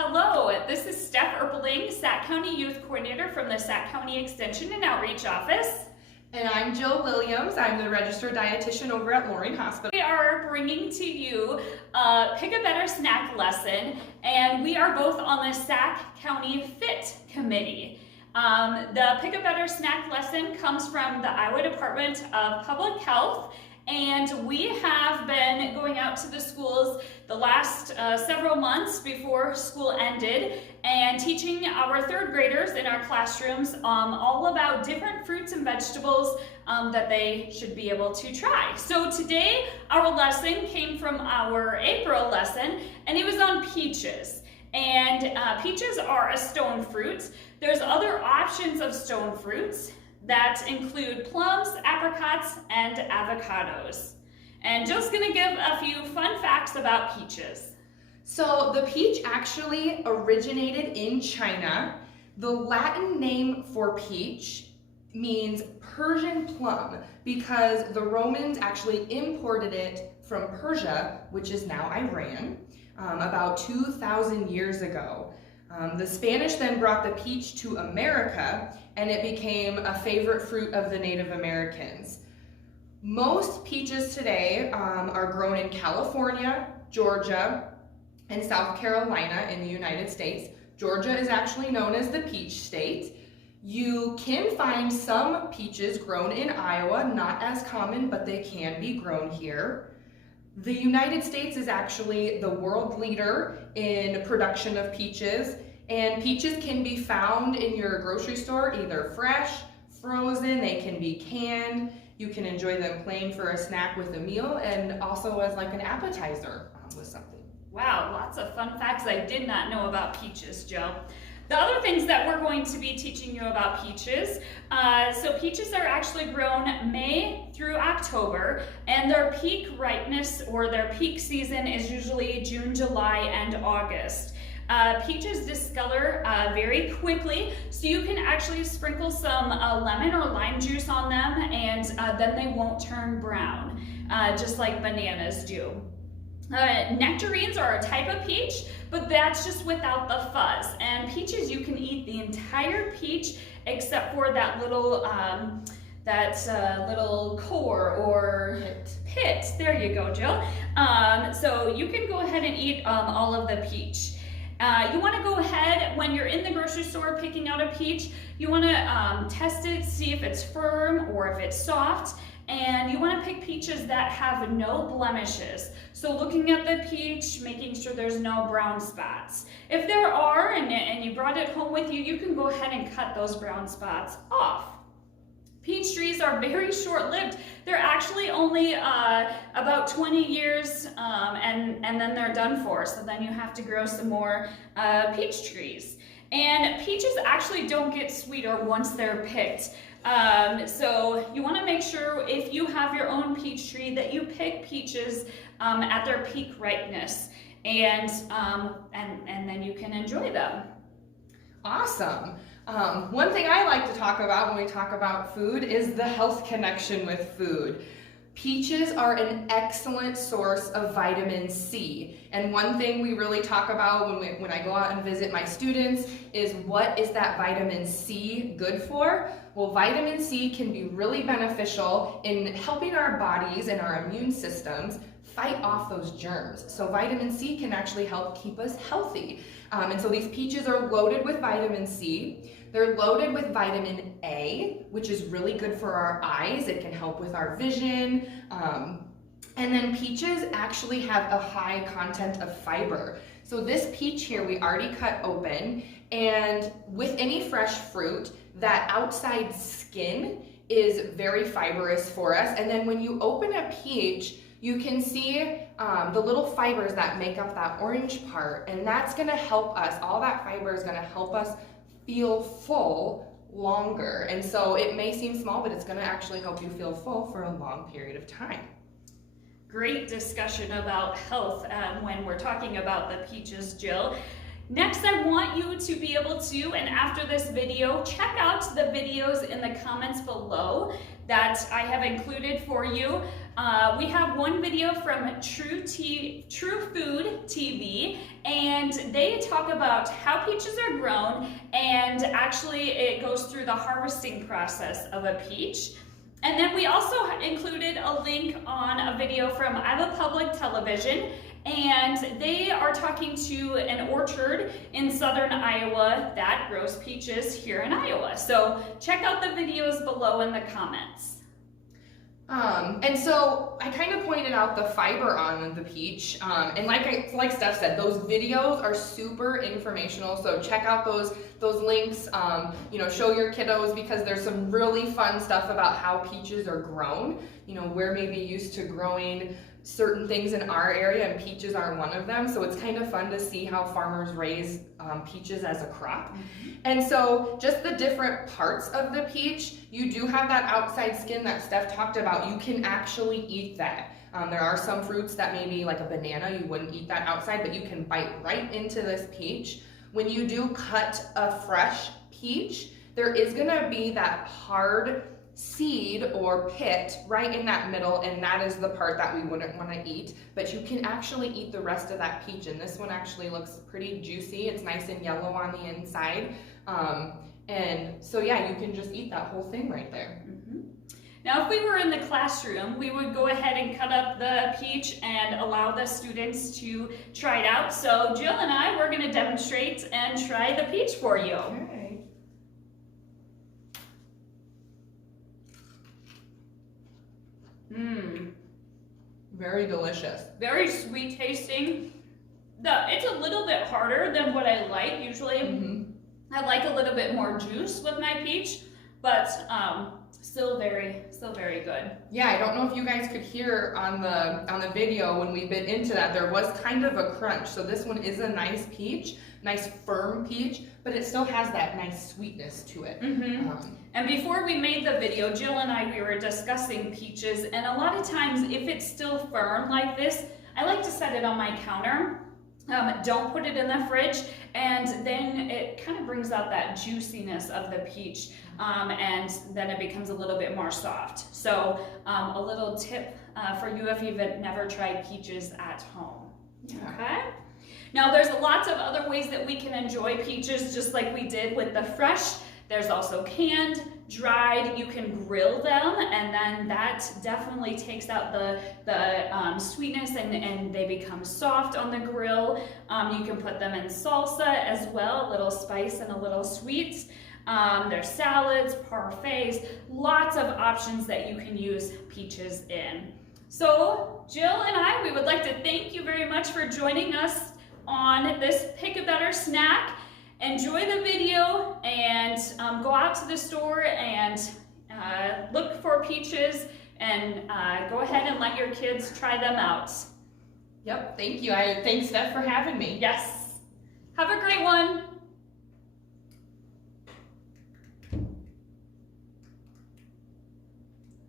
Hello, this is Steph Erpeling, Sac County Youth Coordinator from the Sac County Extension and Outreach Office. And I'm Jill Williams. I'm the registered dietitian over at Loring Hospital. We are bringing to you Pick a Better Snack lesson, and we are both on the Sac County Fit Committee. The Pick a Better Snack lesson comes from the Iowa Department of Public Health, and we have been going out to the schools the last several months before school ended and teaching our third graders in our classrooms all about different fruits and vegetables that they should be able to try. So today our lesson came from our April lesson, and it was on peaches. And peaches are a stone fruit. There's other options of stone fruits that include plums, apricots, and avocados. And Jill's gonna give a few fun facts about peaches. So the peach actually originated in China. The Latin name for peach means Persian plum because the Romans actually imported it from Persia, which is now Iran, about 2,000 years ago. The Spanish then brought the peach to America, and it became a favorite fruit of the Native Americans. Most peaches today are grown in California, Georgia, and South Carolina in the United States. Georgia is actually known as the peach state. You can find some peaches grown in Iowa, not as common, but they can be grown here. The United States is actually the world leader in production of peaches, and peaches can be found in your grocery store either fresh, frozen, they can be canned. You can enjoy them plain for a snack with a meal and also as like an appetizer with something. Wow, lots of fun facts I did not know about peaches, Jill. The other things that we're going to be teaching you about peaches, so peaches are actually grown May through October, and their peak ripeness or their peak season is usually June, July, and August. Peaches discolor very quickly, so you can actually sprinkle some lemon or lime juice on them, and then they won't turn brown, just like bananas do. Nectarines are a type of peach, but that's just without the fuzz. And peaches, you can eat the entire peach except for that little little core or pit. There you go, Jill. So you can go ahead and eat all of the peach. You want to go ahead when you're in the grocery store picking out a peach. You want to test it, see if it's firm or if it's soft. And you want to pick peaches that have no blemishes. So looking at the peach, making sure there's no brown spots. If there are, and you brought it home with you, you can go ahead and cut those brown spots off. Peach trees are very short-lived. They're actually only about 20 years and then they're done for. So then you have to grow some more peach trees. And peaches actually don't get sweeter once they're picked. So you want to make sure if you have your own peach tree that you pick peaches at their peak ripeness, and then you can enjoy them. Awesome. One thing I like to talk about when we talk about food is the health connection with food. Peaches are an excellent source of vitamin C. And one thing we really talk about when I go out and visit my students is what is that vitamin C good for? Well, vitamin C can be really beneficial in helping our bodies and our immune systems fight off those germs. So vitamin C can actually help keep us healthy. And so these peaches are loaded with vitamin C. They're loaded with vitamin A, which is really good for our eyes. It can help with our vision. And then peaches actually have a high content of fiber. So this peach here, we already cut open, and with any fresh fruit, that outside skin is very fibrous for us. And then when you open a peach, you can see the little fibers that make up that orange part, and that's gonna help us, all that fiber is gonna help us feel full longer. And so it may seem small, but it's gonna actually help you feel full for a long period of time. Great discussion about health when we're talking about the peaches, Jill. Next, I want you to be able to, and after this video, check out the videos in the comments below that I have included for you. We have one video from True Food TV, and they talk about how peaches are grown, and actually it goes through the harvesting process of a peach. And then we also included a link on a video from Iowa Public Television, and they are talking to an orchard in southern Iowa that grows peaches here in Iowa. So check out the videos below in the comments. And so I kind of pointed out the fiber on the peach, and like Steph said, those videos are super informational. So check out those links. You know, show your kiddos, because there's some really fun stuff about how peaches are grown. You know, we're maybe used to growing certain things in our area, and peaches are one of them. So it's kind of fun to see how farmers raise peaches as a crop. And so just the different parts of the peach, you do have that outside skin that Steph talked about. You can actually eat that. There are some fruits that maybe, like a banana, you wouldn't eat that outside, but you can bite right into this peach. When you do cut a fresh peach, there is gonna be that hard seed or pit right in that middle, and that is the part that we wouldn't want to eat, but you can actually eat the rest of that peach, and this one actually looks pretty juicy. It's nice and yellow on the inside, and so yeah, you can just eat that whole thing right there. Now, if we were in the classroom, we would go ahead and cut up the peach and allow the students to try it out. So Jill and I, we're going to demonstrate and try the peach for you. Okay. Very delicious. Very sweet tasting. It's a little bit harder than what I like. Usually I like a little bit more juice with my peach, but still very good. Yeah, I don't know if you guys could hear on the video when we bit into that, there was kind of a crunch. So this one is a nice peach, nice firm peach, but it still has that nice sweetness to it. And before we made the video, Jill and I, we were discussing peaches, and a lot of times if it's still firm like this, I like to set it on my counter. Don't put it in the fridge, and then it kind of brings out that juiciness of the peach, and then it becomes a little bit more soft. So a little tip for you if you've never tried peaches at home. Okay? Now there's lots of other ways that we can enjoy peaches, just like we did with the fresh. There's also canned, dried. You can grill them, and then that definitely takes out the sweetness, and they become soft on the grill. You can put them in salsa as well, a little spice and a little sweet. There's salads, parfaits, lots of options that you can use peaches in. So Jill and I, we would like to thank you very much for joining us on this Pick a Better Snack. Enjoy the video, and go out to the store and look for peaches, and go ahead and let your kids try them out. Yep, thank you. Thanks, Steph, for having me. Yes. Have a great one.